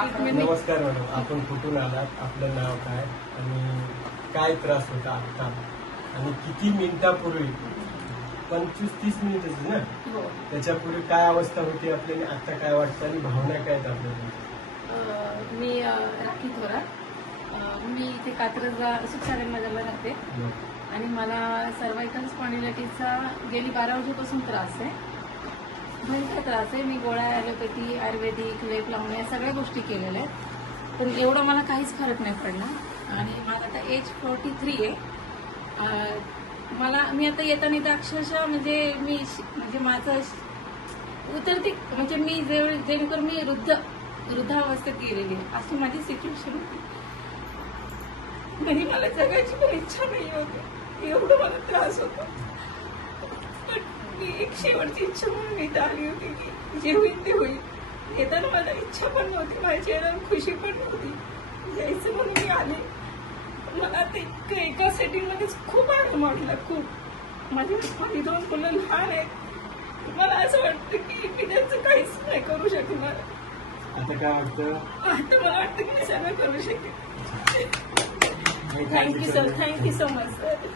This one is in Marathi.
ट्रीटमेंट. नमस्कार मॅडम, आपण कुठून आलात, आपलं नाव काय आणि काय त्रास होता आता आणि किती मिनिटापूर्वी? 25-30 मिनिटाची ना? हो. त्याच्यापूर्वी काय अवस्था होती आपली आणि आता काय वाटतं आणि भावना काय आहेत आपल्या? मी राखी थोरात. मी इथे कात्रजला सुखसागरनगरला राहते आणि मला सर्वायकल स्पॉन्डिलायटिसचा गेली 12 वर्षापासून त्रास आहे. भयंकर त्रास आहे. मी गोळ्या, ॲलोपॅथी, आयुर्वेदिक, लेप लावणे या सगळ्या गोष्टी केलेल्या आहेत, पण एवढं मला काहीच फरक नाही पडला. आणि माझं आता एज 43 आहे. मी आता येताना इथं अक्षरशः म्हणजे माझं उतरती म्हणजे मी जेणेकरून मी वृद्धावस्थेत गेलेली आहे, अशी माझी सिच्युएशन होती. घरी मला जगायची पण इच्छा नाही होती, एवढं मला त्रास होता. पण मी एक शेवटची इच्छा म्हणून इथं आली होती की जे होईल ते होईल. येताना मला इच्छा पण नव्हती, माझ्या चेहऱ्यावर खुशी पण नव्हती, जायचं म्हणून मी आले. मला ते एका सेटिंगमध्येच खूप आनंद वाटला. खूप माझी 2 मुलं लहान आहेत. मला असं वाटतं की मी त्यांचं काहीच नाही करू शकणार. आता काय वाटतं? आता मला वाटतं की मी सगळं करू शकेन. काही थँक्यू काळजी सर, करू नका. Thank you so much sir.